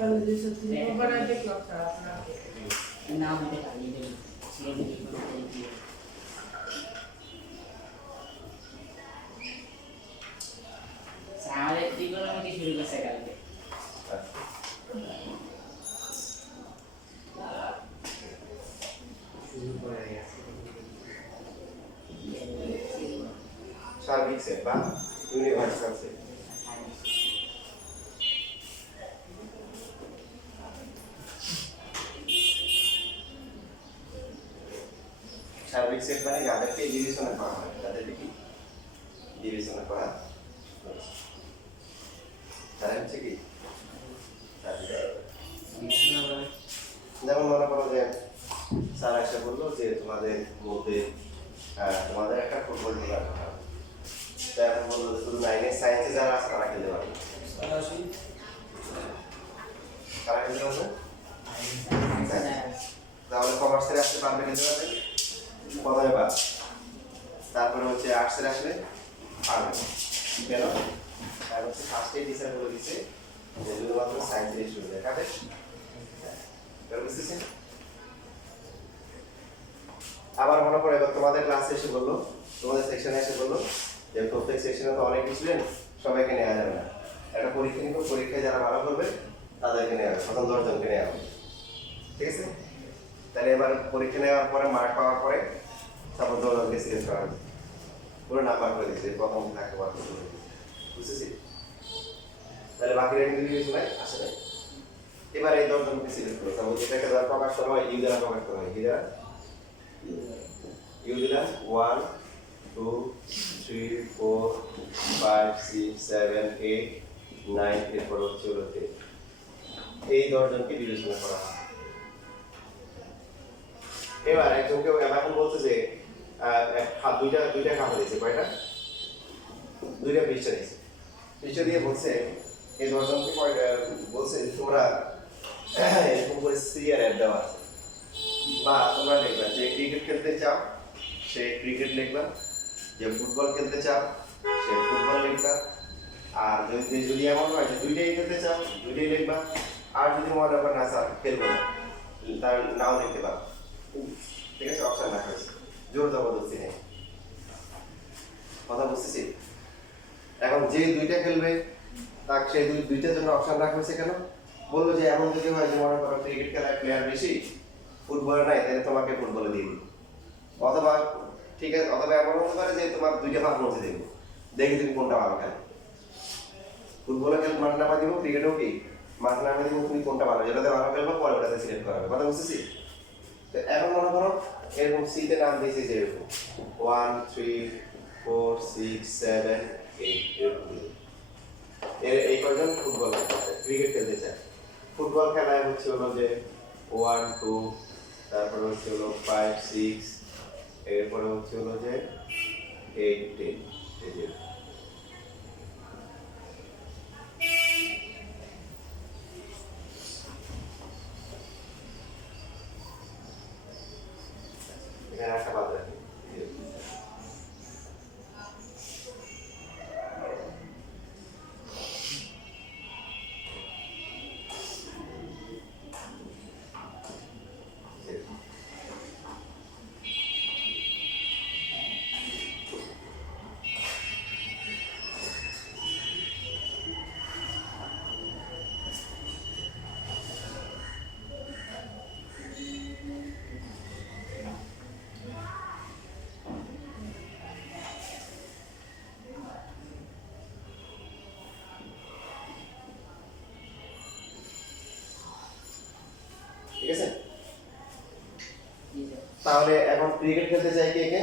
Kalau di sini kok ada klub sana. नाम पे खाली दे सीएम की सामने तीनों में की शुरू कर सका ले সার্বিক সেট বা ইউনিভার্সাল সেট সার্বিক সেট মানে যাদেরকে বিবেচনা করা হয় তাদেরকে কি বিবেচনা করা তারা হচ্ছে কি যেমন মনে করো যে স্যার এসে বললো যে তোমাদের মধ্যে তোমাদের একটা ফুটবল টিম রাখা হবে তাই এখন বললো যে শুধু নাইনের সায়েন্সে যারা আছে তারা খেলতে পারবে তারা খেলতে পারবে তাহলে কমার্সের আসতে পারবে খেলতে পারবে প্রথমে পারবে তারপরে হচ্ছে আর্টসের আসলে পারবে কেন আর হচ্ছে ফার্স্টে টিচার বলে দিচ্ছে যে শুধুমাত্র সায়েন্সের স্টুডেন্ট দেখাবে বুঝতেছেন আবার মনে করে এবার তোমাদের ক্লাসে এসে বললো তোমাদের সেকশনে এসে বললো যে প্রত্যেক সেকশনে তো অনেক স্টুডেন্ট সবাইকে নেওয়া যাবে না একটা পরীক্ষা নিব পরীক্ষায় যারা ভালো করবে তাদেরকে নেওয়া হবে প্রথম 10 জনকে নেওয়া হবে ঠিক আছে তাহলে এবার পরীক্ষা নেওয়ার পরে মার্ক পাওয়ার পরে সাপোজ 10 জনকে সিলেক্ট করা হবে পুরো নাম্বার করে দিচ্ছে প্রথম থাকে বার করে বুঝেছি তাহলে বাকিরা কিন্তু কিছু নাই আসে নাই এবার এই 10 জনকে সিলেক্ট করো সাপোজ এটাকে দ্বারা প্রকাশ করা হয় ইউ দ্বারা প্রকাশ করা হয় কি দ্বারা ইউ দিলাম 1 2 3 4 5 6 7 8 9 এরপর হচ্ছে হলো 10 এই 10 জনকে বিবেচনা করা হয় এবার একজনকে এখন বলছে যে দুইটা কাপড় দিয়েছে কয়টা দুইটা পৃষ্ঠা দিয়েছে পৃষ্ঠা দিয়ে বলছে এই 10 জনকে কয়টা বলছে তোমরা এরকম করে সিরিয়াল অ্যাড দেওয়া আছে বা তোমরা লিখবা যে ক্রিকেট খেলতে চাও সে ক্রিকেট লিখবা যে ফুটবল খেলতে চাও সে ফুটবল লিখবা আর যদি এমন হয় যে দুইটাই খেলতে চাও দুইটাই লিখবা আর যদি মনে হয় না স্যার খেলবো না তার নাও লিখতে পারো ঠিক আছে অপশন রাখা হয়েছে জোর জবরদস্তি নেই কথা বুঝতেছি এখন যে দুইটা খেলবে তাকে সেই দুইটার জন্য অপশন রাখা হয়েছে কেন বললো যে এমন যদি হয় যে মনে করো ক্রিকেট খেলায় প্লেয়ার বেশি ফুটবলে নাই তাহলে তোমাকে ফুটবলে দিয়ে দিই অথবা ঠিক আছে অথবা এমন হতে পারে যে তোমার দুইটা ভাগ মধ্যে দেবো দেখি তুমি কোনটা ভালো খেলো ফুটবলে খেল মাঠ নামা দিব ক্রিকেটেও কি মাঠ নামা দিব তুমি কোনটা ভালো যেটাতে ভালো খেলবো পরে ওটাতে সিলেক্ট করা হবে কথা বুঝতেছি তো এখন মনে করো এরকম সিতে নাম দিয়েছে যে এরকম 1 3 4 6 7 8 এরকম এই কয়জন ফুটবল ক্রিকেট খেলতে চায় ফুটবল খেলায় হচ্ছে হলো যে 1 2 তারপরে হচ্ছে হলো 5 6 এরপরে হচ্ছে হলো যে 8 10 এই যে এখানে একটা বাদ রাখি ঠিক আছে তাহলে এখন ক্রিকেট খেলতে চাই কে কে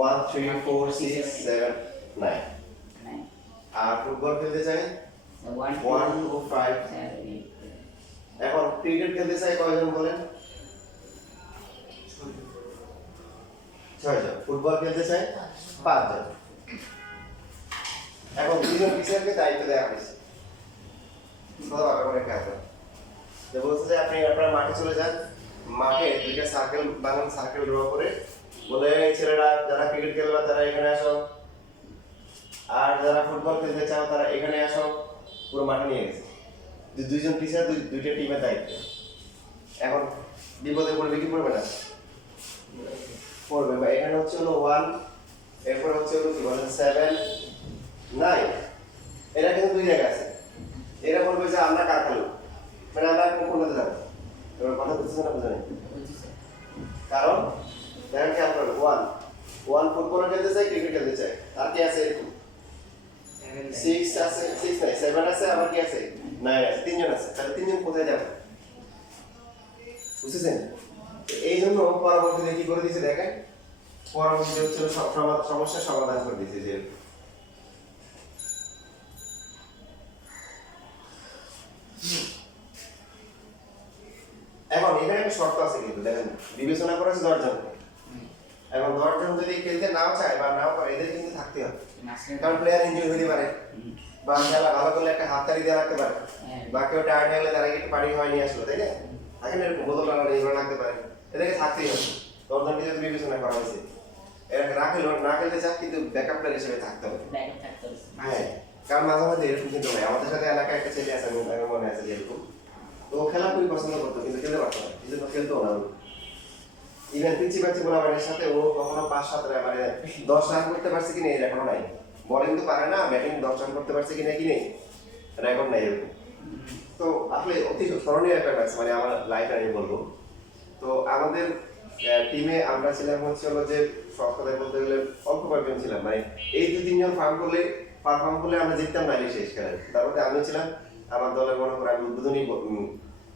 1 3 4 6 7 9 আর ফুটবল খেলতে চাই 1 2 5 এখন ক্রিকেট খেলতে চাই কয়জন বলেন 6 জন ফুটবল খেলতে চাই 5 জন এখন দুজন টিচারকে দায়িত্ব দেওয়া হয়েছে সব আগে করে কাজ যে বলছে যে আপনি আপনার মাঠে চলে যান মাঠে দুইটা সার্কেল বানান সার্কেল ড্র করে বলে এই ছেলেরা যারা ক্রিকেট খেলবে তারা এখানে আসো আর যারা ফুটবল খেলতে চাও তারা এখানে আসো পুরো মাঠে নিয়ে গেছে যে দুইজন টিচার দুইটা টিমের দায়িত্ব। এখন বিপদে পড়বে কি পড়বে না? পড়বে। বা এখানে হচ্ছে হলো 1, এরপর হচ্ছে হলো কি বলেন 7, 9, এরা কিন্তু দুই জায়গায় আছে। এরা বলবে যে আমরা কার খেলবো, মানে আমরা কোনটাতে যাবো। এবার কথা বুঝতেছেন না বুঝলেন? কারণ দেখেন খেয়াল করেন 1 ফুটবল খেলতে চাই, ক্রিকেট খেলতে চাই, আর কি আছে এরকম 6 আছে, 6 নাই 7 আছে, আবার কি আছে 9 আছে, তিনজন আছে। তাহলে তিনজন কোথায় যাবে বুঝছেন? এই জন্য পরবর্তীতে কি করে দিয়েছে দেখেন, পরবর্তীতে হচ্ছে সমস্যার সমাধান করে দিয়েছে যে এখন এখানে একটা শর্ত আছে কিন্তু দেখেন, বিবেচনা করেছে 10 জন। এখন 10 জন যদি খেলতে নাও চায় বা নাও পারে, এদের কিন্তু থাকতে হবে, কারণ প্লেয়ার ইনজুরি হতে পারে, বা খেলা ভালো করলে একটা হাততালি দেওয়া রাখতে পারে, বা কেউ টায়ার্ড হয়ে গেলে তারা একটু পানি হয়নি আসলো, তাই না? এখন এরকম বোতল টানা নির্ভর রাখতে পারে, এদেরকে থাকতেই হবে। 10 জনকে যদি বিবেচনা করা হয়েছে, এরা না খেলতে চাক কিন্তু ব্যাকআপ প্লেয়ার হিসেবে থাকতে হবে। হ্যাঁ, কারণ মাঝে মাঝে এরকম কিন্তু হয়। আমাদের সাথে এলাকায় একটা ছেলে আছে, আমার মনে আছে যেরকম, তো ও খেলা খুবই পছন্দ করতো কিন্তু খেলতে পারতো না, এই জন্য খেলতো না। ইভেন পিচি পাচ্ছি বলাবারের সাথে ও কখনো 5-7 রান মানে 10 রান করতে পারছে কিনা এই রেকর্ড নাই। বলিং তো পারে না, ব্যাটিং 10 রান করতে পারছে কিনা কি নেই রেকর্ড নাই এরকম। তো আসলে অতি স্মরণীয় একটা ম্যাচ, মানে আমার লাইফে আমি বলবো। তো আমাদের টিমে আমরা ছিলাম হচ্ছে হলো যে সব কথা বলতে গেলে অল্প কয়েকজন ছিলাম, মানে এই 2-3 জন পারফর্ম করলে আমরা জিততাম না শেষ খেলায়। তারপরে আমি ছিলাম, আমার দলের মনে করে আমি উদ্বোধনী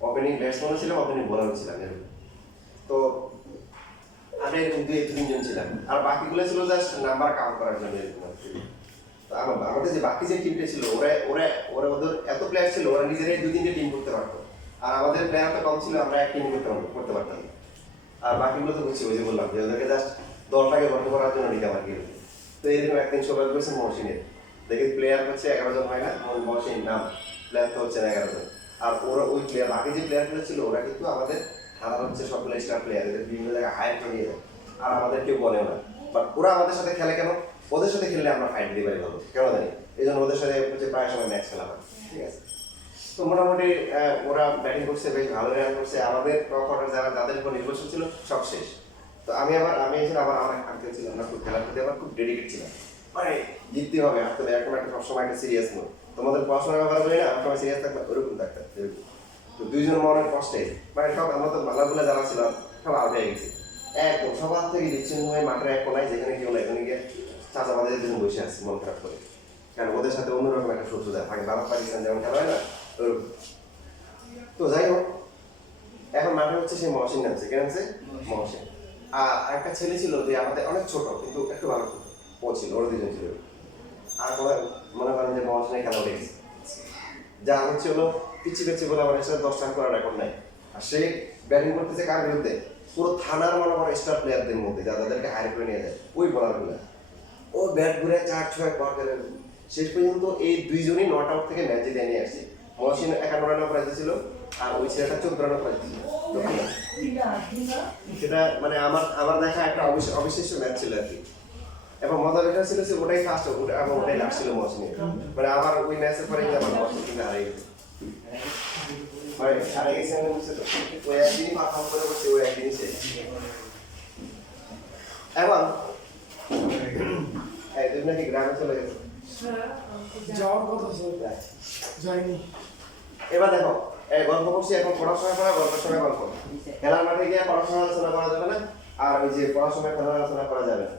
ওপেনিং ব্যাটসম্যানও ছিলাম, ওপেনিং বোলারও ছিলাম এরকম। তো আমি এরকম 2-3 জন ছিলাম, আর বাকিগুলো ছিল জাস্ট নাম্বার কাউন্ট করার জন্য এরকম। তো আমাদের যে বাকি যে টিমটা ছিল ওরা ওদের এত প্লেয়ার ছিল, ওরা নিজেরাই 2-3টে টিম করতে পারতো, আর আমাদের প্লেয়ার তো কম ছিল, আমরা এক টিম করতে পারতাম। আর বাকিগুলো তো বুঝছি, ওই যে বললাম যে ওদেরকে জাস্ট দলটাকে গঠন করার জন্য নিতে আমার কি। তো এরকম একদিন সবাই করেছে মহসিনের, দেখি প্লেয়ার হচ্ছে 11 জন হয় না, মহসিন নাম, প্লেয়ার তো হচ্ছে 11 জন। আর ওরা ওই প্লেয়ার বাকি যে প্লেয়ারগুলো ছিল ওরা কিন্তু আমাদের থানার হচ্ছে সবগুলো স্টার প্লেয়ার, এদের বিভিন্ন জায়গায় হায়ার করে নিয়ে যায়, আর আমাদের কেউ বলেও না। বাট ওরা আমাদের সাথে খেলে কেন? ওদের সাথে খেললে আমরা ফাইট দিতে পারি ভালো, কেন জানি এই জন্য ওদের সাথে হচ্ছে প্রায় সময় ম্যাচ খেলা হয়, ঠিক আছে? তো মোটামুটি ওরা ব্যাটিং করছে, বেশ ভালো রান করছে, আমাদের টপার যাদের উপর নির্ভরশীল ছিল সব শেষ। তো আমি এসে আবার আমার আঙ্কেল ছিল, আমরা খুব খেলার প্রতি আমার খুব ডেডিকেট ছিলাম, মানে জিততে হবে আসলে, এখন একটা সবসময় একটা সিরিয়াস নোট। তোমাদের পড়াশোনার ব্যাপারে বলি না, আমার সিরিয়াস থাকবে ওরকম থাকতাম। তো দুইজন মনের কষ্টে মানে সব আমরা তো ভালোগুলো যারা ছিলাম সব আউট হয়ে গেছি একদম, সবার থেকে বিচ্ছিন্ন হয়ে মাঠের এক কোনায় যেখানে কেউ নাই, এখানে গিয়ে চাচা আমাদের দুজন বসে আসছি মন খারাপ করে, কারণ ওদের সাথে অন্যরকম একটা শত্রুতা থাকে, ভারত পাকিস্তান যেমন খেলা হয় না ওরকম। তো যাই হোক, এখন মাঠে হচ্ছে সেই মহসিন নামছে, কে নামছে? মহসিন। আর একটা ছেলে ছিল যে আমাদের অনেক ছোট কিন্তু একটু ভালো ও ছিল, ওরা দুজন ছিল। আর মনে করেন যে মহসিনের খেলা উঠে গেছে, যা হচ্ছে হলো পিচ্ছি বলে আমার সাথে 10 রান করার রেকর্ড নাই। আর সে ব্যাটিং করতেছে কার বিরুদ্ধে? পুরো থানার মনে করেন স্টার প্লেয়ারদের মধ্যে, যাদেরকে হায়ার করে নিয়ে যায় ওই বলারগুলো। ও ব্যাট ঘুরে 4-6 পর করে শেষ পর্যন্ত এই দুইজনই নট আউট থেকে ম্যাচ জিতে নিয়ে আসছে। মহসিন 51 রানের প্রাইজ ছিল, আর ওই ছেলেটা 14 রানের প্রাইজ ছিল। সেটা মানে আমার দেখা একটা অবিশ্বাস্য ম্যাচ ছিল আর কি। এবং মজার এটা ছিল যে ওটাই ফার্স্ট, এবং ওটাই লাস্ট ছিল মহসিনের। মানে আমার ওই ম্যাচের পরে আমার মহসিন কিন্তু হারিয়ে গেছে, মানে হারিয়ে গেছে আমি বুঝতে তো ওই একদিনই পারফর্ম করে বসে, ওই একদিনই শেষ। এবং তুমি নাকি গ্রামে চলে গেছো? যাওয়ার কথা যাইনি। এবার দেখো গল্প করছি, এখন পড়াশোনা করা, গল্পের সময় গল্প, খেলার মাঠে গিয়ে পড়াশোনা আলোচনা করা যাবে না, আর ওই যে পড়াশোনায় খেলার আলোচনা করা যাবে না।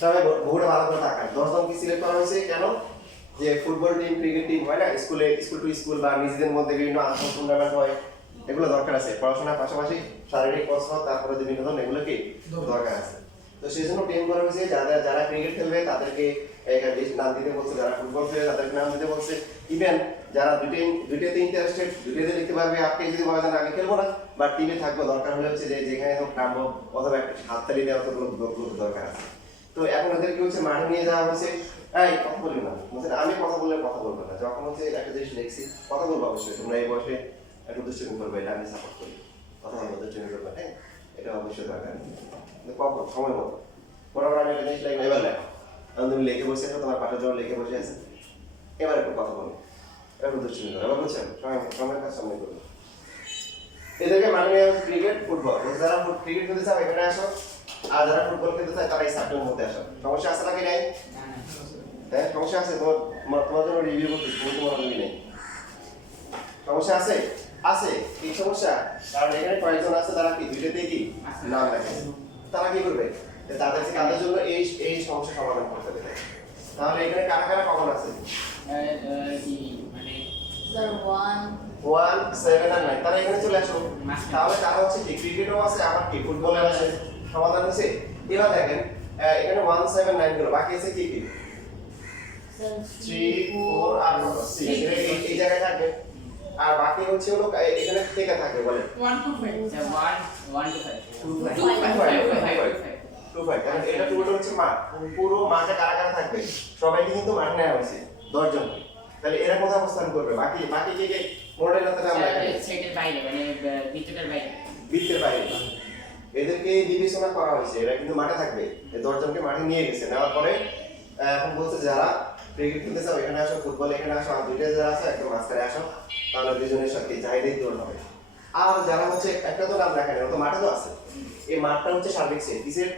তবে বহুটা ভালো করে তাকায় 10 জনকে সিলেক্ট করা হয়েছে কেন? যে ফুটবল টিম, ক্রিকেট টিম হয় না, স্কুল টু স্কুল বা নিজেদের মধ্যে বিভিন্ন আন্তঃ টুর্নামেন্ট হয়, এগুলো দরকার আছে। পড়াশোনার পাশাপাশি শারীরিক কসরত, তারপরে যে বিনোদন, এগুলো কি দরকার আছে। তো সেই জন্য টিম করা হয়েছে, যারা ক্রিকেট খেলবে তাদেরকে নাম দিতে বলছে, যারা ফুটবল খেলবে তাদেরকে নাম দিতে বলছে। ইভেন যারা দুইটাতে ইন্টারেস্টেড, দুইটাতে লিখতে পারবে, আপনি যদি বলা যান আমি খেলবো না বা টিমে থাকবো, দরকার হলে হচ্ছে যে যেখানে হোক নামবো, অথবা একটা হাততালি দেওয়ার দরকার আছে। তো এখন ওদেরকে হচ্ছে মাঠে নিয়ে যাওয়া হয়েছে, এই কথা বলি না, বলছেন আমি কথা বললে কথা বলবো না, যখন হচ্ছে একটা জিনিস লিখছি কথা বলবো অবশ্যই, তোমরা এই বয়সে একটু দুষ্টুমি করবে, এটা আমি সাপোর্ট করি, কথা বলবো, দুষ্টুমি করবে, হ্যাঁ এটা অবশ্যই দরকার। কিন্তু কখন? সময় মতো। বরাবর আমি একটা জিনিস লিখলাম, এবার লেখো, কারণ তুমি লিখে বসে আছো, তোমার পাশের জন্য লিখে বসে আছে, এবার একটু কথা বলো, একটু দুষ্টুমি করে আবার বুঝছেন সময় কাজ সামনে করবে এদেরকে মানে নিয়ে ক্রিকেট ফুটবল যারা ক্রিকেট খেলতে চাও এখানে আসো আর যারা ফুটবল খেলতে চায় তারা এই সার্কেলের মধ্যে আসো সমস্যা আছে নাকি নাই না না হ্যাঁ সমস্যা আছে তোমার জন্য রিভিউ করতেছি তুমি তোমার রবি নেই সমস্যা আছে আছে কি সমস্যা কারণ এখানে কয়েকজন আছে তারা কি দুইটাতেই কি নাম লেখে তারা কি করবে তাদের জন্য এই সমস্যা সমাধান করতে হবে তাহলে এখানে কারা কারা কখন আছে কি মানে Sir, 1 7 আর 9 তারা এখানে চলে আসো তাহলে তারা হচ্ছে কি ক্রিকেটও আছে আবার কি ফুটবলও আছে সমাধান হয়েছে এবার দেখেন এখানে 1 7 9 গুলো বাকি আছে কি কি 3 4 আর 6 এই জায়গায় থাকবে আর বাকি হচ্ছে হলো এখানে থেকে থাকবে বলে 1 to 5 1 to 5 2 5 কারণ এটা পুরোটা হচ্ছে মাঠ পুরো মাঠে কারা কারা থাকবে সবাইকে কিন্তু মাঠ নেওয়া হয়েছে 10 জন তাহলে এরা কোথায় অবস্থান করবে বাকি কে মডেল হাতে আমরা সেটের বাইরে মানে ভিতরের বাইরে বৃত্তের বাইরে এদেরকে বিবেচনা করা হয়েছে এরা কিন্তু মাঠে থাকবে এই 10 জনকে মাঠে নিয়ে গেছে নেওয়ার পরে এখন বলছে যারা ক্রিকেট খেলতে চাও এখানে আসো ফুটবল এখানে আসো আর দুইটা যারা আছে একদম মাঝখানে আসো তাহলে দুজনের সাথে চাইলেই দৌড় হবে আর যারা হচ্ছে একটা তো নাম লেখা নেই তো মাঠে তো আছে এই মাঠটা হচ্ছে সার্বিক সেট কিসের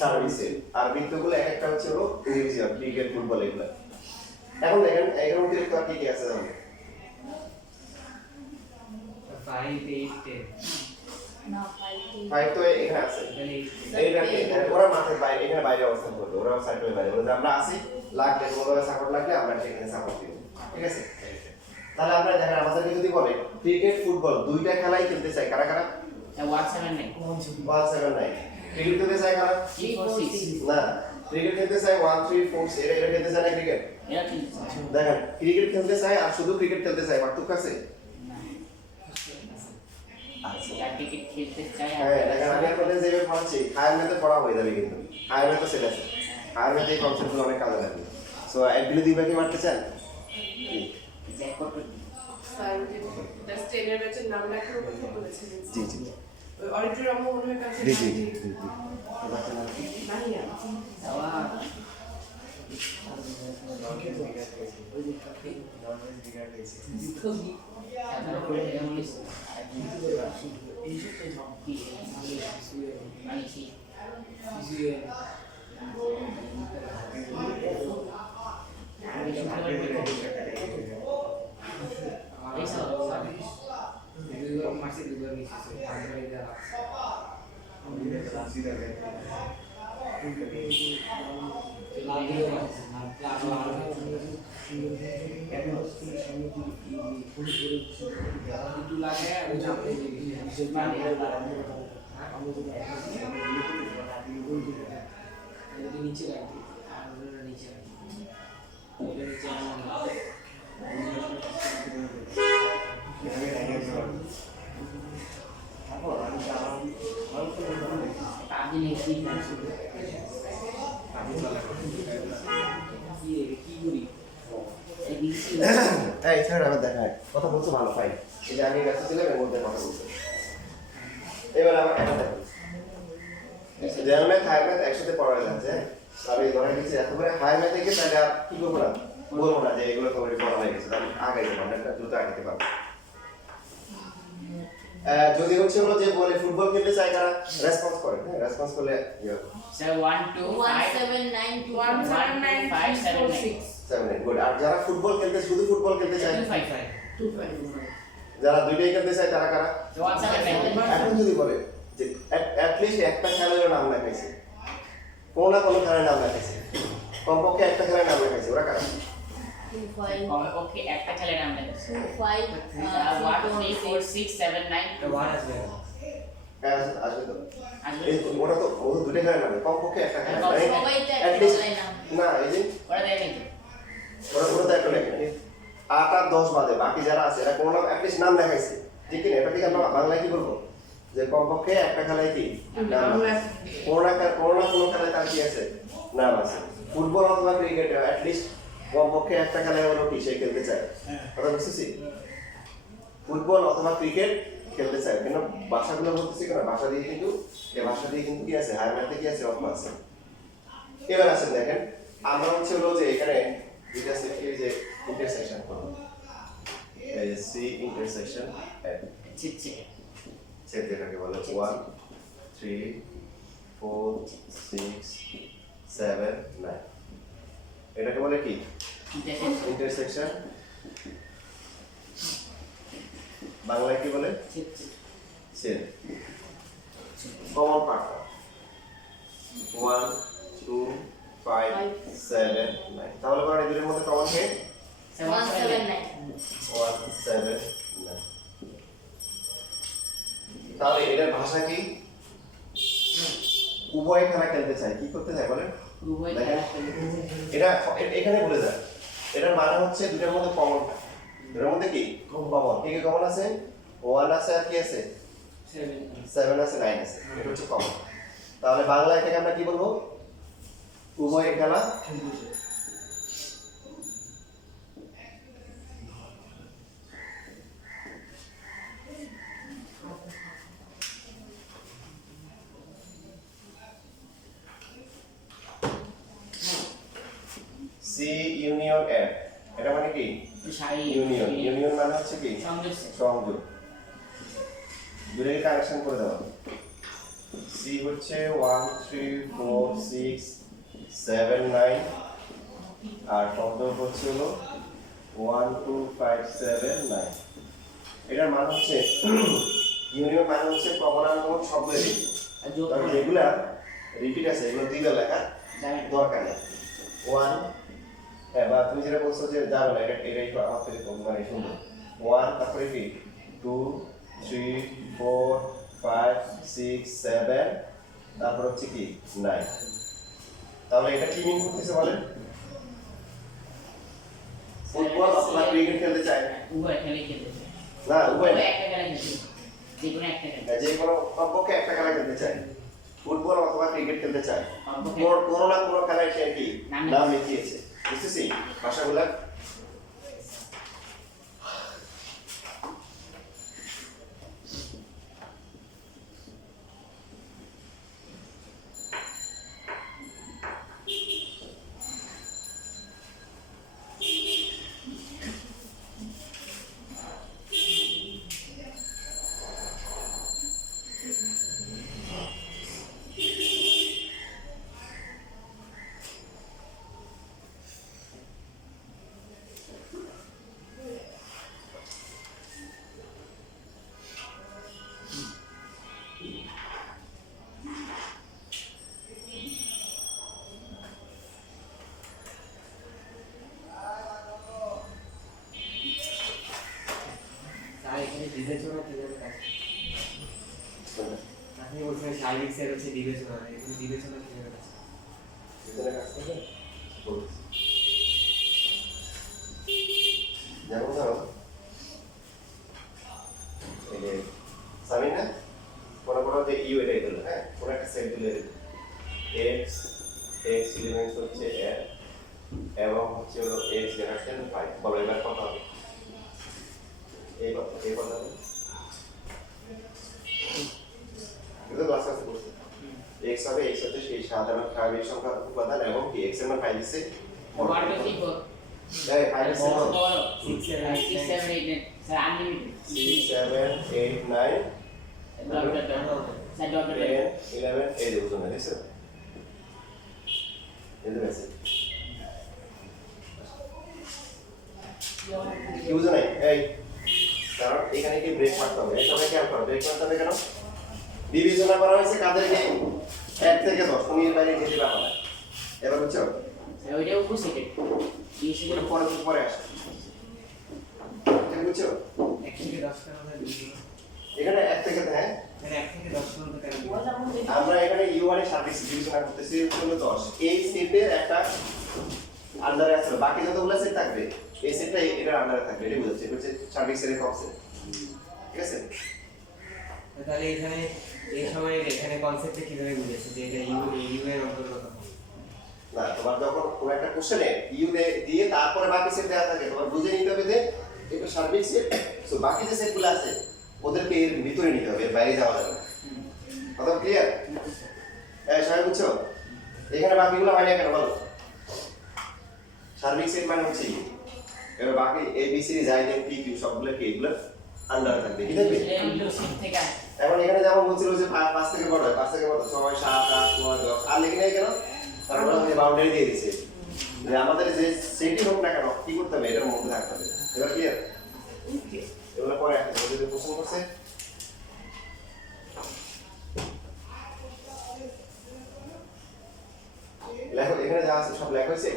সার্বিক সেট আর বৃত্তগুলো এক একটা হচ্ছে হলো ইন্ডিভিজুয়াল ক্রিকেট ফুটবল এগুলো এখন দেখেন এর মধ্যে একটু আর কি কি আছে জানেন 5 8 10 no, 5 তো এখানে আছে এইটা ওরা মাঠের বাইরে এখানে বাইরে অবস্থান করবে ওরা সাইকেলের বাইরে বলে আমরা আসি লাগলে কোনোভাবে সাপোর্ট লাগলে আমরা সেখানে সাপোর্ট দিব ঠিক আছে তাহলে আমরা দেখেন আমাদেরকে যদি বলে ক্রিকেট ফুটবল দুইটা খেলাই খেলতে চাই কারা কারা 179 179 ক্রিকেট খেলতে চাই কারা 346 না ক্রিকেট খেলতে চাই 1 3 4 এরা খেলতে চায় না ক্রিকেট এরা কি দেখেন ক্রিকেট খেলতে চাই আর শুধু ক্রিকেট খেলতে চাই পার্থক্য আছে আচ্ছা ক্রিকেট খেলতে চাই হ্যাঁ দেখেন আমি আপনাদের যেভাবে পড়াচ্ছি হায়ার ম্যাথে পড়া হয়ে যাবে কিন্তু হায়ার ম্যাথে সেট আছে হায়ার ম্যাথে এই কনসেপ্টগুলো অনেক কাজে লাগবে সো একগুলো দুইবার কি মারতে চান জ্যাকপট জাস্ট ট্রেনের ব্যাচের নাম লেখার কথা বলেছিলেন জি জি ওই অডিটোরিয়ামও মনে হয় কাছে জি জি নাহিয়া দাওয়া নিচে রাখি আর ওটা নিচে রাখি এটা নিচে আগে নেই কি করি এই স্যার আবার দেখায় কথা বলছো ভালো ফাইন এই যে আমি ব্যস্ত ছিলাম এর মধ্যে কথা বলতে এবার আমার এটা দেখো জেনারেল ম্যাথ হায়ার ম্যাথ একসাথে পড়া যাচ্ছে আমি ধরে নিচ্ছি এত করে হায়ার ম্যাথে গিয়ে তাহলে আর কি করবো না বলবো না যে এগুলো তোমার পড়া হয়ে গেছে তাহলে আগে যাবো আমরা একটা দ্রুত আগাতে পারবো যদি হচ্ছে হলো যে বলে ফুটবল খেলতে চাই কারা রেসপন্স করে হ্যাঁ রেসপন্স করলে স্যার 1 2 5 179 7 গুড আর যারা ফুটবল খেলতে শুধু ফুটবল খেলতে চায় 255 যারা দুইটাই খেলতে চায় তারা কারা 179 এখন যদি বলে যে অ্যাট লিস্ট একটা খেলার নাম লেখাইছে কোন না কোন খেলার নাম লেখাইছে কমপক্ষে একটা খেলার নাম লেখাইছে ওরা কারা 25 ওকে একটা ছেলে নাম লেখা 25 1 3 4 6 7 9 1 আসবে হ্যাঁ আসবে তো আসবে এই ওটা তো ও দুটো খেলার নাম কমপক্ষে একটা খেলা সবাই তো at একটা least খেলায় নাম না এই যে ওরা দেয় নাকি ওরা তো একটা লেখে 8 আর 10 বাদে বাকি যারা আছে এরা কোন নাম at least নাম লেখাইছে ঠিক কি না এটা ঠিক আমরা বাংলায় কি বলবো যে কমপক্ষে একটা খেলায় কি নাম আছে কোন না কোন খেলায় তার কি আছে নাম আছে ফুটবল অথবা ক্রিকেট at least কমপক্ষে একটা খেলায় হলো কি সে খেলতে চায় কথা বুঝতেছি ফুটবল অথবা ক্রিকেট খেলতে চায় কেন ভাষাগুলো বলতেছি কেন ভাষা দিয়ে কিন্তু এই ভাষা দিয়ে কিন্তু কি আছে হায়ার ম্যাথে কি আছে অফ আছে এবার আসেন দেখেন আমরা হচ্ছে হলো যে এখানে দুইটা সেক্টর যে ইন্টারসেকশন করব ইন্টারসেকশন এ ছিটছে ছেদ যেটাকে বলে 1 3 4 6 7 9 এটাকে বলে কি ইন্টারসেকশন বাংলায় কি বলে ছিটছে ছেদ কমন পার্ট 1 2 5 7 9 তাহলে বলেন এই দুটোর মধ্যে কমন কে 179 1 7 9 তাহলে এটার ভাষা কি উভয় খেলা খেলতে চায় কি করতে চায় বলেন উভয় দেখেন। খেলা খেলতে এটা এখানে বলে যায় এটার মানে হচ্ছে দুটোর মধ্যে কমন দুটোর মধ্যে কি কমন কি কি কমন আছে 1 আছে আর কি আছে 7 আছে 9 আছে এটা হচ্ছে কমন তাহলে বাংলা এটাকে আমরা কি বলবো উভয় খেলা সি ইউনিয়ন এর এটা মানে কি শাড়ি ইউনিয়ন ইউনিয়ন মানে হচ্ছে কি সংযোগ সংযোগ দুটোকে কানেকশন করে দেওয়া সি হচ্ছে 1 3 4 6 7 9 আর সংযোগ হচ্ছে হলো 1 2 5 7 9 এটার মানে হচ্ছে ইউনিয়ন মানে হচ্ছে কমনাঙ্ক শব্দের আর যোগ তবে যেগুলা রিপিট আছে এগুলো দুইবার লেখা জানেন দরকার নেই 1 হ্যাঁ বা তুমি যেটা বলছো যে যাবে না এটাই তো আমার থেকে মানে সুন্দর 1 তারপরে কি 2 3 4 5 6 7 তারপর হচ্ছে কি 9 তাহলে এটা কি মিন করতেছে বলেন ফুটবল অথবা ক্রিকেট খেলতে চায় উভয় খেলে খেলতে চায় না উভয় উভয় একটা খেলা খেলতে যে কোনো একটা খেলা যে কোনো কমপক্ষে একটা খেলা খেলতে চায় ফুটবল অথবা ক্রিকেট খেলতে চায় কমপক্ষে কোনো না কোনো খেলায় সে কি নাম নাম লিখিয়েছে বুঝতেছি ভাষাগুলা আর এখানে বিবেচনা কিভাবে কাজ করে? আপনি বলছেন শারীরিক সেল হচ্ছে বিবেচনা, এখানে বিবেচনা কিভাবে কাজ করে? ভিতরে কাজ করবে বলছি। যেমন ধরো এই যে সামিন না কোনো যে ইউ এটাই দিল হ্যাঁ কোনো একটা সেট দিলে এক্স এক্স এলিমেন্টস হচ্ছে এর এবং হচ্ছে হলো এক্স জেনারেশন 5 বলো এবার কত হবে এই কথা হবে কিন্তু ক্লাস ক্লাস করছে এক্স হবে এক্স হচ্ছে সেই সাধারণ স্বাভাবিক সংখ্যা উপাদান এবং কি এক্স এর মান 5 দিছে ওয়ান টু থ্রি ফোর এই 5 দিছে বড় কত? বড় 6, 7, 6 7 8 9 sir unlimited 6 7 8 9 dot dot dot sir dot dot 10 11 এই যে বুঝুন দেখছো এই যে মেসেজ কি বুঝো নাই এই কারণ এখানে কি ব্রেক মারতে হবে এই সবাই খেয়াল করো ব্রেক মারতে হবে কেন বিবেচনা করা হয়েছে কাদেরকে 1 থেকে 10 তুমি এর বাইরে যেতে পারবে না এবার বুঝছো স্যার ওইটা উপর সেকেন্ড এই সেকেন্ড পরে পরে আসো ঠিক বুঝছো 1 থেকে 10 টাকা মধ্যে বিবেচনা। এখানে 1 থেকে হ্যাঁ মানে 1 থেকে 10 পর্যন্ত কেন বিবেচনা? আমরা এখানে ইউ1 এর সার্ভিস বিবেচনা করতেছি হলো 10 এই সেটের একটা আন্ডারে আছে বাকি যতগুলো সেট থাকবে এই সেটটা এটার আন্ডারে থাকবে এটা বুঝাচ্ছে এটা হচ্ছে সার্ভিসের কনসেপ্ট ঠিক আছে তাহলে এখানে এই সময় এখানে কনসেপ্টটা কিভাবে বুঝেছে যে এটা ইউ এর অন্তর্গত? না তোমার যখন কোনো একটা কোশ্চেনে ইউ দিয়ে তারপরে বাকি সেট দেওয়া থাকে তোমার বুঝে নিতে হবে যে এটা সার্ভিস সেট সো বাকি যে সেটগুলো আছে ওদেরকে এর ভিতরে নিতে হবে এর বাইরে যাওয়া যাবে না কথা ক্লিয়ার সবাই বুঝছো এখানে বাকিগুলো হয় না কেন বলো সার্ভিস সেট মানে হচ্ছে এবার বাকি এ বি সি যাই দেন পি কিউ সবগুলো কি এগুলো আন্ডার থাকবে কি থাকবে এগুলো শীত থেকে আসে। এখন এখানে যেমন বলছিল যে 5 থেকে বড় হয় 5 থেকে বড় 6 7 8 9 10 আর লিখে নেই কেন তারপর আমি বাউন্ডারি দিয়ে দিয়েছি যে আমাদের যে সেটই হোক না কেন কি করতে হবে এটার মধ্যে থাকতে হবে এবার ক্লিয়ার এগুলো পরে একটা যদি প্রশ্ন করছে লেখো এখানে যা আছে সব লেখা হয়েছে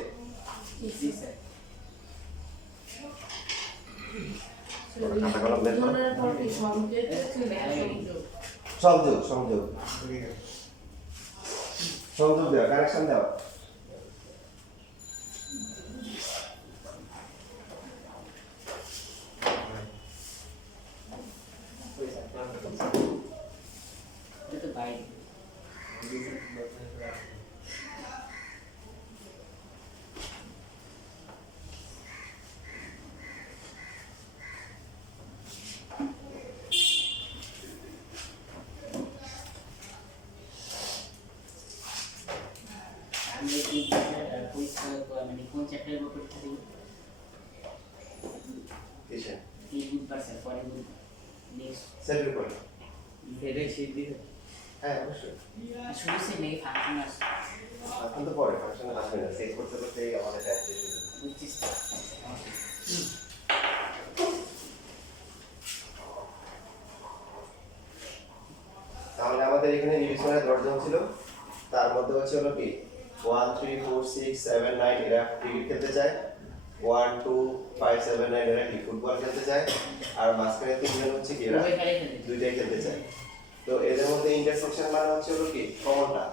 জি স্যার। খাতা কলম বের করো ধনের পর কি সংকেত ছিল সংযোগ সংযোগ সংযোগ দেওয়া কানেকশন দেওয়া এটা তো বাইরে। আমি এই পরীক্ষা মানে কোন চ্যাপ্টারের উপর পরীক্ষা দেব? কিসে এই বুধবার স্যার, পরে বুধবার নেক্সট। সেটের উপর সেটাই শীত দিতে হ্যাঁ অবশ্যই শুধু সে নাকি ফাংশন আছে? এখন তো পরে ফাংশনে আসবে না সেট করতে করতেই আমাদের টাইম শেষ হয়ে যাবে বুঝছিস তো? তাহলে আমাদের এখানে রিভিশনের 10 জন ছিল তার মধ্যে হচ্ছে হলো কি 1 3 4 6 7 9 এরা ক্রিকেট খেলতে চায় 1 2 5 7 9 এরা কি ফুটবল খেলতে চায় আর মাঝখানে তিনজন হচ্ছে কি এরা ওই খেলে খেলে। দুইটাই খেলতে চায় তো এদের মধ্যে ইন্টারসেকশন মানে হচ্ছে হলো কি কমনটা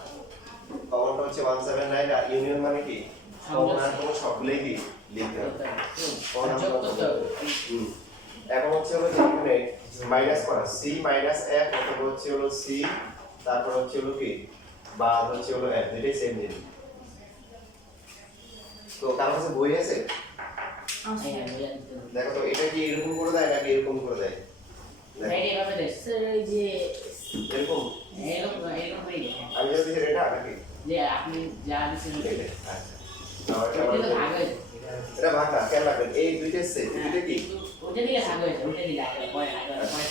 হচ্ছে 179 আর ইউনিয়ন মানে কি কমন আর কোনো সবগুলোই কি লিখতে হবে যোগ করতে হবে। হুম। এখন হচ্ছে হলো যে এখানে মাইনাস করা c মাইনাস f অথবা হচ্ছে হলো c তারপর হচ্ছে হলো কি বাদ হচ্ছে হলো f দুইটাই সেম জিনিস তো কারোর কাছে বই আছে হ্যাঁ, বলে দিতে হবে। দেখো তো এটা কি এরকম করে দেয় নাকি এরকম করে দেয় দেখো, সাইডে এভাবে দেশ। স্যার ওই যে এরকম এরকম এরকম হয়ে গেছে। আমি যদি দিছি এটা নাকি যে আপনি যা দিচ্ছেন এটা আচ্ছা আমার এটা ওটা তো আবার- ভাগ হয়েছে। এটা ভাগটা কেন লাগবে এই দুইটা সেম হ্যাঁ, দুইটা কি কিন্তু ওটা দিলে ভাগ হয়েছে, ওটা দিলে আগে পরে আগে পরে।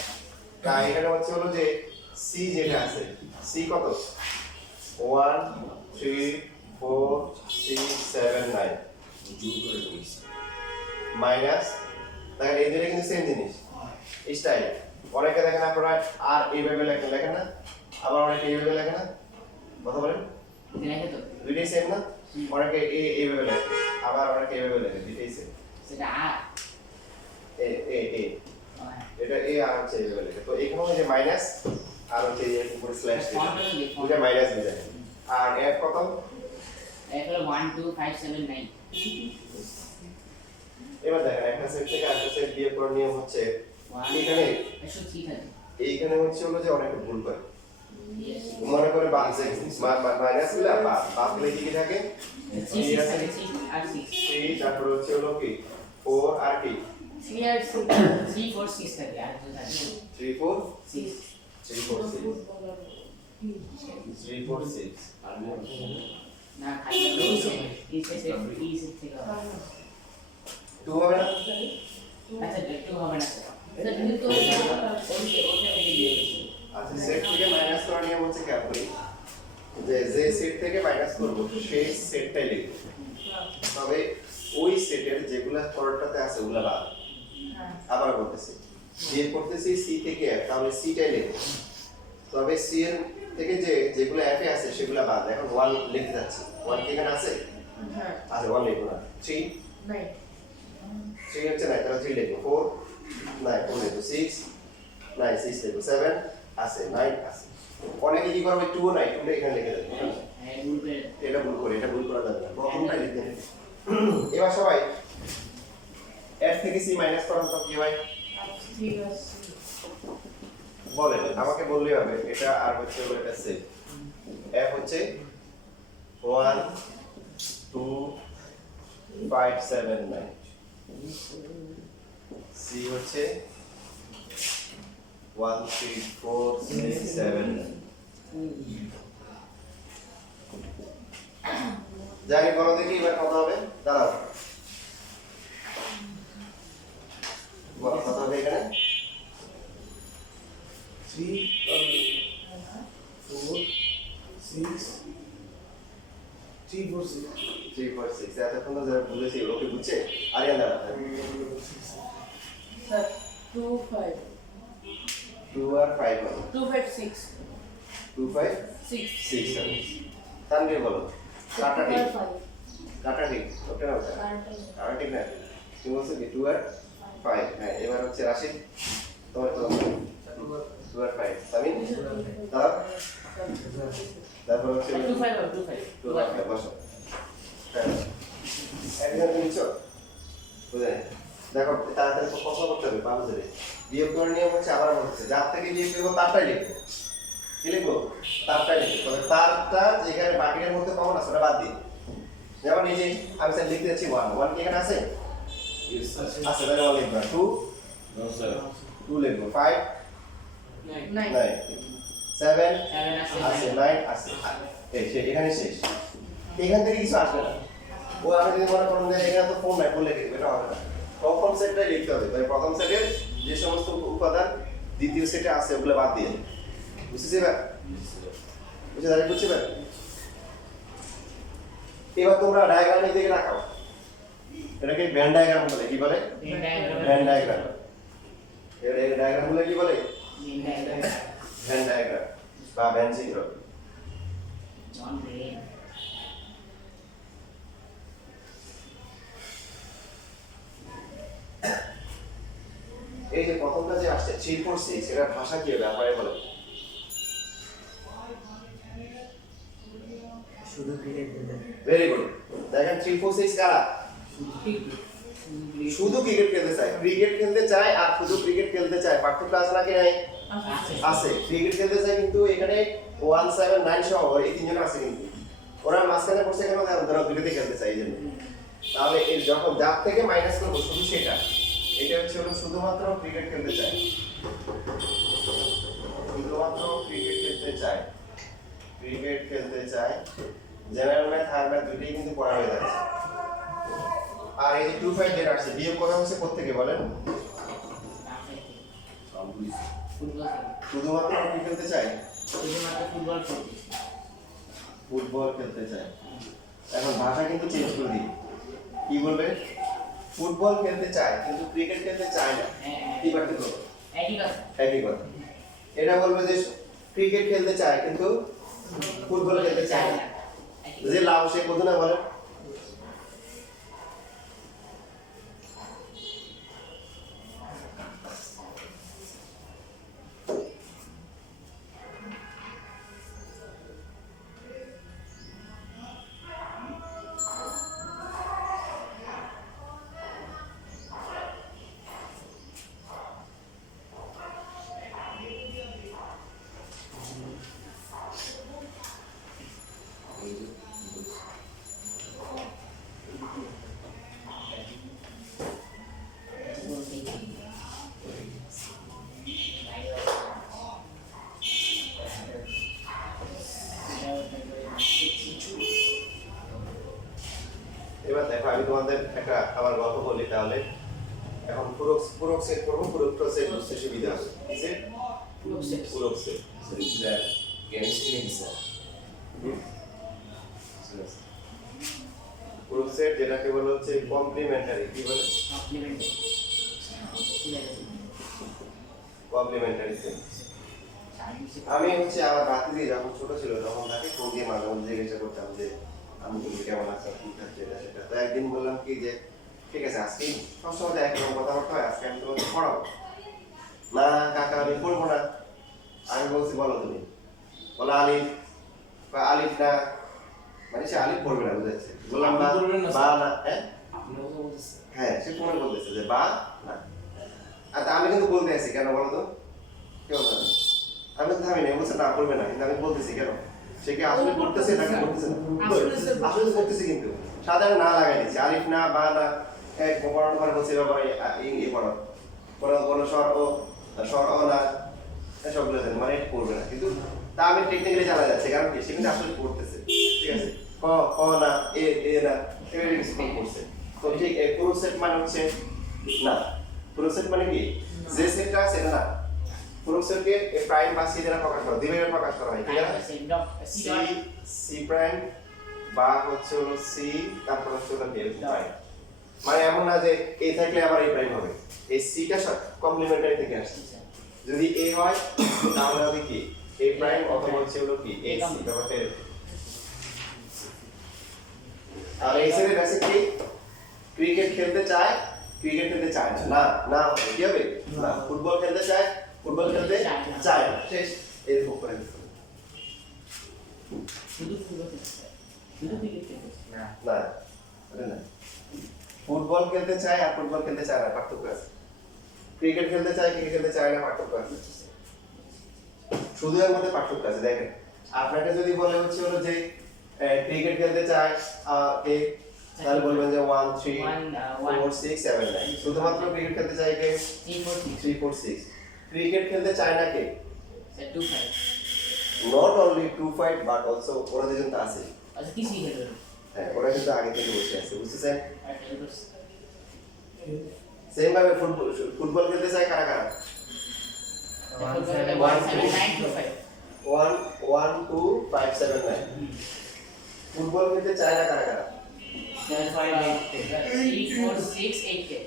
তা এখানে হচ্ছে হলো যে c যেটা আছে c কত 1 3 4 6 7 9 মাইনাস দেখেন এই দুটো কিন্তু সেম জিনিস স্টাইল অনেকে দেখেন আপনারা আর এইভাবে লেখেন না আবার অনেকে এইভাবে লেখেন না কথা বলেন দেখে তো দুইটাই সেম না অনেকে এইভাবে লেখে আবার অনেকে এইভাবে লেখে দুইটাই সেম সেটা আর এ এটা এ আর হচ্ছে এইভাবে লেখে তো এখানে হচ্ছে মাইনাস আর হচ্ছে এই উপরে স্ল্যাশ দুইটা মাইনাস দিয়ে দেয় আর এফ কত এক হলো 1 2 5 7 9 এবার দেখেন একটা সেট থেকে আরেকটা সেট বিয়োগ করার নিয়ম হচ্ছে এখানে এসব ঠিক আছে। এইখানে হচ্ছে হলো যে অনেকে ভুল করে Yes. মনে করে বাদ যে মাইনাস গুলো বাদ গুলো কি কি থাকে 6 3 আছে 6 আর 6 3 তারপর হচ্ছে হলো কি 4 আর কি 3 আর 3 4 6 থাকে আর দুটো থাকে 3 4 6 3 4 6 3 4 6 না খালি রয়েছে এই সেট এই সেট থেকে হবে। 2 হবে না আচ্ছা একটু হবে না স্যার এটা কিন্তু ওটা থেকে দিয়ে দিচ্ছি। আচ্ছা সেট থেকে মাইনাস করার নিয়ম হচ্ছে কি আপনি যে সেট থেকে মাইনাস করব সেই সেটটাই লিখব তবে ওই সেটের যেগুলা পরেরটাতে আছে ওগুলা বাদ আবার বলতেছি বিয়োগ করতেছি সি থেকে f তাহলে সিটাই লিখব তবে সি এর থেকে যেগুলো f এ আছে সেগুলা বাদ এখন 1 লিখতে যাচ্ছি 1 কি এখানে আছে হ্যাঁ আচ্ছা 1 লিখব না 3 নাই 3 হচ্ছে না তাহলে 3 লিখব 4 নাই 4 লিখব 6 নাই 6 লিখব 7 আছে 9 আছে অনেকে কি করবে 2 নাই 2টা এখানে লিখে দেবে হ্যাঁ গ্রুপে এটা ভুল করা যাবে না প্রথমটা লিখতে হবে এবার সবাই f থেকে c মাইনাস করার তো কি হয় ঠিক আছে বলেন আমাকে বললেই হবে এটা আর হচ্ছে হলো এটা সেট f হচ্ছে 1 2 5 7 9 c হচ্ছে 1 3 4 6 7 জানি বলো দেখি এবার কথা হবে দাঁড়াও বলো কথা হবে এখানে 3 4 6 এতক্ষণ তো যারা বলেছি ওকে বুঝছে আরিয়ান দাঁড়া স্যার 2 5 2 আর 5 হলো 2 5 6 2 5 6 6 হবে তানভীর বলো কাটা ঠিক 5 কাটা ঠিক ওকে না ওটা কাটা ঠিক না তুমি বলছো কি 2 আর 5 হ্যাঁ এবার হচ্ছে রাশিদ তোমার তো 2 আর 5 তামিন তারপর হচ্ছে 2 5 2 5 2 আর 5 বসো হ্যাঁ একজন নিচ্ছো বুঝলে দেখো তাড়াতাড়ি কথা করতে হবে বাবু ধরে বিয়োগ করে নিয়ম হচ্ছে আবার বলতেছে যার থেকে বিয়োগ করবো তারটাই লিখবো কি লিখবো তারটাই লিখবো তবে তারটা যেখানে বাকির মধ্যে কমন আছে ওটা বাদ দিই যেমন এই যে আমি স্যার লিখতে যাচ্ছি 1 কি এখানে আছে আছে তাহলে 1 লিখবো 2 লিখবো 5 9 9 7 7 আছে 9 আছে এই সে এখানে শেষ এখান থেকে কিছু আসবে না ও আমি যদি মনে করুন যে এখানে তো ফোন নাই ফোন লিখে দিবে এটা হবে না প্রথম সেটটাই লিখতে হবে তাই প্রথম সেটের যে সমস্ত উপাদান দ্বিতীয় সেটে আছে ওগুলো বাদ দিয়ে বুঝতেছি এবার বুঝে দাঁড়িয়ে বুঝছি এবার এবার তোমরা ডায়াগ্রামের দিকে রাখাও এটাকে ভেন ডায়াগ্রাম বলে কি বলে ভেন ডায়াগ্রাম এর ডায়াগ্রাম বলে কি বলে ভেন ডায়াগ্রাম বা ভেন চিত্র জন ব্রেন এই যে প্রথমটা যে আসছে 3 4 6 এর ভাষা কি হবে আপনারা বলেন শুধু ক্রিকেট খেলতে ভেরি গুড দেখেন 3 4 6 কারা শুধু ক্রিকেট খেলতে চায় ক্রিকেট খেলতে চায় আর শুধু ক্রিকেট খেলতে চায় পার্থক্য আছে নাকি নাই আছে ক্রিকেট খেলতে চায় কিন্তু এখানে 1 7 9 সহ এই তিনজন আছে কিন্তু ওরা মাঝখানে পড়ছে কেন ওরা দুটোতে খেলতে চায় এই জন্য তাহলে এর যখন জাত থেকে মাইনাস করব শুধু সেটা এটা হচ্ছে হলো শুধুমাত্র ক্রিকেট খেলতে চায় শুধুমাত্র ক্রিকেট খেলতে চায় ক্রিকেট খেলতে চায় জেনারেল ম্যাথ হায়ার ম্যাথ দুটোই কিন্তু পড়া হয়ে যাচ্ছে আর এই যে 2 5 যেটা আসছে বিয়োগ করা হচ্ছে কোত্থেকে বলেন ফুটবল শুধুমাত্র কি খেলতে চায় শুধুমাত্র ফুটবল খেলতে ফুটবল খেলতে চায় এখন ভাষা কিন্তু চেঞ্জ করে দিই কি বলবে ফুটবল খেলতে চায় কিন্তু ক্রিকেট খেলতে চায় না কি পার্থক্য একই কথা একই কথা এটা বলবে যে ক্রিকেট খেলতে চায় কিন্তু ফুটবল খেলতে চায় না যে লাভ সে কত না বলে এবার দেখো আমি তোমাদের একটা আবার গল্প বলি তাহলে এখন পুরো সেট করব পুরো সেট হচ্ছে সুবিধা আছে কি সেট পুরো set so this is a chemistry answer পুরো সেট যেটাকে বলা হচ্ছে কমপ্লিমেন্টারি কি বলে কমপ্লিমেন্টারি সেট আমি হচ্ছে আমার বাতিদি যখন ছোট ছিল তখন তাকে ফোন দিয়ে মাঝে মধ্যে জিজ্ঞাসা করতাম যে আমি তুমি কেমন আছো কি খাচ্ছে এটা সেটা তো একদিন বললাম কি যে ঠিক আছে আজকে সবসময় তো একরকম কথাবার্তা হয় আজকে আমি তোমাকে পড়াবো না কাকা আমি পড়বো না আমি বলছি বলো তুমি বলো আলিফ বা আলিফ না মানে সে আলিফ পড়বে না বুঝাচ্ছে বললাম বা না হ্যাঁ সে তোমার বলতেছে যে বা না আর আমি কিন্তু বলতে আছি কেন বলো তো কেউ জানে আমি তো থামি না বলছে না পড়বে না কিন্তু আমি বলতেছি কেন সে কি আসলে পড়তেছে নাকি পড়তেছে না আসলে পড়তেছে কিন্তু সাধারণ না লাগাই দিচ্ছে আলিফ না বা না এক পড়ানোর পরে বলছে ব্যাপারে ইয়ে পড়ো কোনো স্বর ও না সবগুলো জানি মানে পড়বে না কিন্তু তা আমি টেকনিক্যালি জানা যাচ্ছে কারণ কি সে কিন্তু আসলে পড়তেছে ঠিক আছে ক না এ না এভাবে কিছু পড়ছে তো ঠিক এই পুরো সেট মানে হচ্ছে না পুরো সেট মানে কি যে সেটটা আছে না পুরো সেটকে প্রাইম বা সি দ্বারা প্রকাশ করা দ্বিমেরুতে প্রকাশ করা হয় ঠিক আছে সি প্রাইম বা হচ্ছে হলো সি তারপর হচ্ছে হলো ডেল প্রাইম। মানে এমন না যে এ থাকলে আবার এ প্রাইম হবে, এই সিটা কমপ্লিমেন্টারি থেকে আসছে। যদি এ হয় তাহলে হবে কি এ প্রাইম অথবা হচ্ছে হলো কি এ সি, ব্যাপারটা এরকম। আর এই ছেলে বেসিক কি ক্রিকেট খেলতে চায়, ক্রিকেট খেলতে চায় না, না না কি হবে না, ফুটবল খেলতে চায়, ফুটবল খেলতে চায় না, শেষ। এরকম করে শুধু ফুটবল খেলতে চায়, শুধু ক্রিকেট খেলতে চায় না না, এটা না। ফুটবল খেলতে চায় আর ফুটবল খেলতে চায় না, পার্থক্য আছে। ক্রিকেট খেলতে চায়, ক্রিকেট খেলতে চায় না, পার্থক্য আছে। শুধু এর মধ্যে পার্থক্য আছে দেখেন। আপনাকে যদি বলে হচ্ছে হলো যে ক্রিকেট খেলতে চায় কে, তাহলে বলবেন যে 1 3 4 6 7 9। শুধুমাত্র ক্রিকেট খেলতে চায় কে 3 4 6। ক্রিকেট খেলতে চায় না কে 2 5 নট অনলি 2 5 বাট অলসো ওরা দুজন তো আছে। আচ্ছা কি শিখে দেবে হ্যাঁ ওরা কিন্তু আগে থেকে বসে আছে, বুঝছেন? আর এলবস সেম ভাবে ফুটবল খেলতে চায় কারা কারা? 1 7 9 2 5 1 1 2 5 7 9। ফুটবল খেলতে চায় না কারা কারা? 7 5 8 3 4 6 8 কে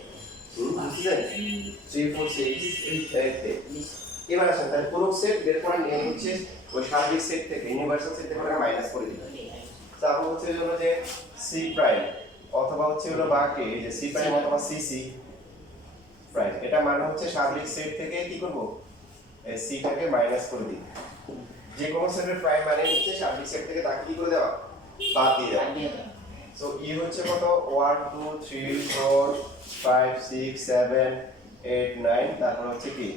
বুঝছেন? 3 4 6 8 এবার আসেন তাহলে পুরো সেট বের করার নিয়ম হচ্ছে ওই সার্বিক সেট থেকে ইউনিভার্সাল সেট থেকে আমরা মাইনাস করে দিই। তারপর হচ্ছে হলো যে সি প্রাইম অথবা হচ্ছে হলো বাকি যে সি প্রাইম অথবা সি সি প্রাইম, এটা মানে হচ্ছে সার্বিক সেট থেকে কি করব এই সিটাকে মাইনাস করে দিই। যে কোনো সেটের প্রাইম মানে হচ্ছে সার্বিক সেট থেকে তাকে কি করে দেওয়া, বাদ দিয়ে দেওয়া। সো ই হচ্ছে কত 1 2 3 4 5 6 7 8 9, তারপর হচ্ছে কি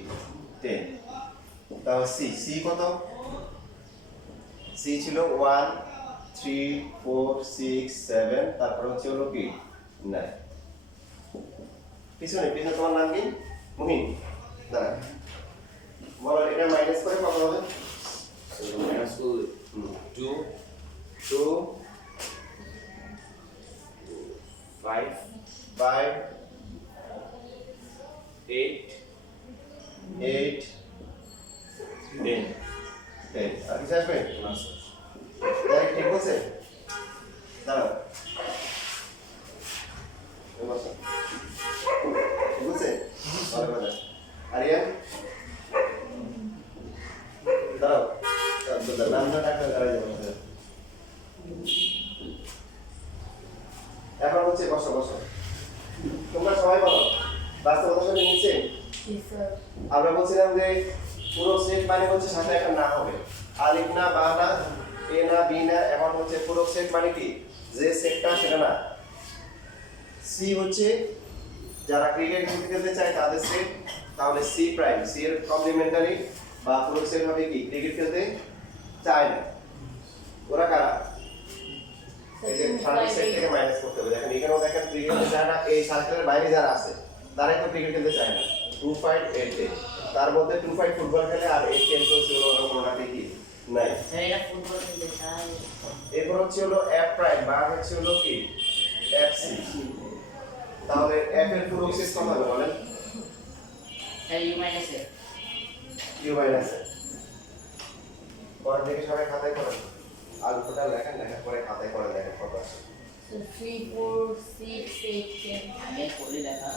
10। তাও সি সি কত? সি ছিল 1 3 4 6 7, তারপর হচ্ছে হলো কি 9। পিছনে পিছনে তোমার নাম কি? মুহিন। দাঁড়া বলো এটা মাইনাস করে কত হবে? minus 2 2 2 5 5 8 8 10 10। আর কিছু আসবে? plus তাই ঠিক বলছে? দাঁড়াও বসো। ঠিক বলছে? ভালো কথা। আরিয়ান দাঁড়াও, নামটা ডাক্তার দাঁড়াই যাবো। এখন হচ্ছে বসো বসো, তোমরা সবাই বলো বাস্তবতার সাথে মিলছে? আমরা বলছিলাম যে পুরো সেট মানে হচ্ছে সাথে একটা না হবে, আলিফ না বা না এ না বি না, এখন হচ্ছে পুরো সেট মানে কি যে সেটটা সেটা না। সি হচ্ছে যারা ক্রিকেট খেলতে চায় তাদের সেট, তাহলে সি প্রাইম সি এর কমপ্লিমেন্টারি বা পুরো সেট হবে কি ক্রিকেট খেলতে চায় না। ওরা কারা? এই যে সার্ভিস সেট থেকে মাইনাস করতে হবে। দেখেন এখানেও দেখেন ক্রিকেট খেলতে চায় না, এই সার্কেলের বাইরে যারা আছে তারাই তো ক্রিকেট খেলতে চায় না। 2 5 8 10, তার মধ্যে 2 5 ফুটবল খেলে আর 8 10 তো ছিল কোনোটাতে কি নাই। স্যার এটা ফুটবল খেলতে চায় এরপর হচ্ছে হলো এফ প্রাইম বা হচ্ছে হলো কি এফ সি। তাহলে এফ এর পুরো সেট কত হবে বলেন? তাই U minus A U minus A. পরের দিকে সবাই খাতায় করেন, আলফাটা লেখেন, লেখার পরে খাতায় করে দেখেন কত আসে। 3 4 6 8 10 আগে করে দেখা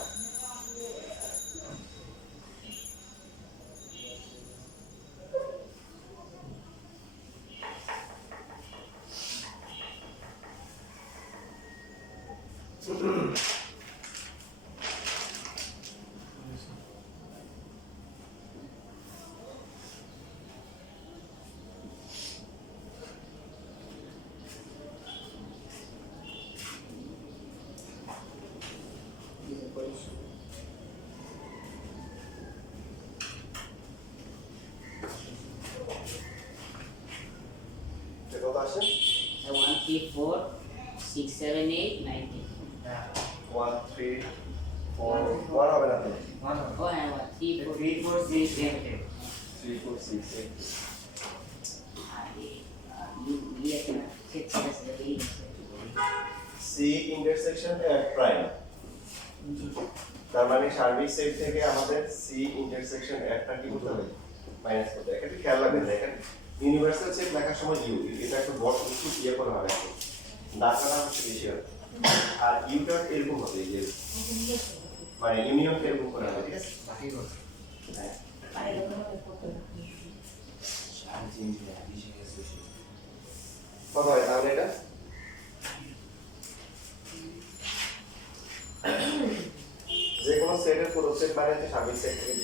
কত আসে? 1 3 4 6 7 8 9 10 1 3 4 1 হবে না তো? ও হ্যাঁ 1 3 4 3 4 6 10 3 4 6 8 আরে ইয়ে আছে না সেট আছে এই সি ইন্টারসেকশন এফ প্রাইম। তার মানে সার্বিক সেট থেকে আমাদের সি ইন্টারসেকশন এফটা কি করতে হবে, মাইনাস করতে হবে। এটা খেয়াল রাখবেন, দেখেন ইউনিভার্সাল সেট লেখার সময় ইউ এটা একটু বড় একটু ইয়ে করে হবে। দাঁড়াটা হচ্ছে বেশি হবে আর ইউটার এরকম হবে এই যে মানে ইউনিয়ন এরকম করা হবে ঠিক আছে বাকি কথা হ্যাঁ আর চেঞ্জ হয়ে আদিশে গেছে কত হয় তাহলে এটা যে কোনো সেটের পুরো সেট মানে হচ্ছে 26 সেট থেকে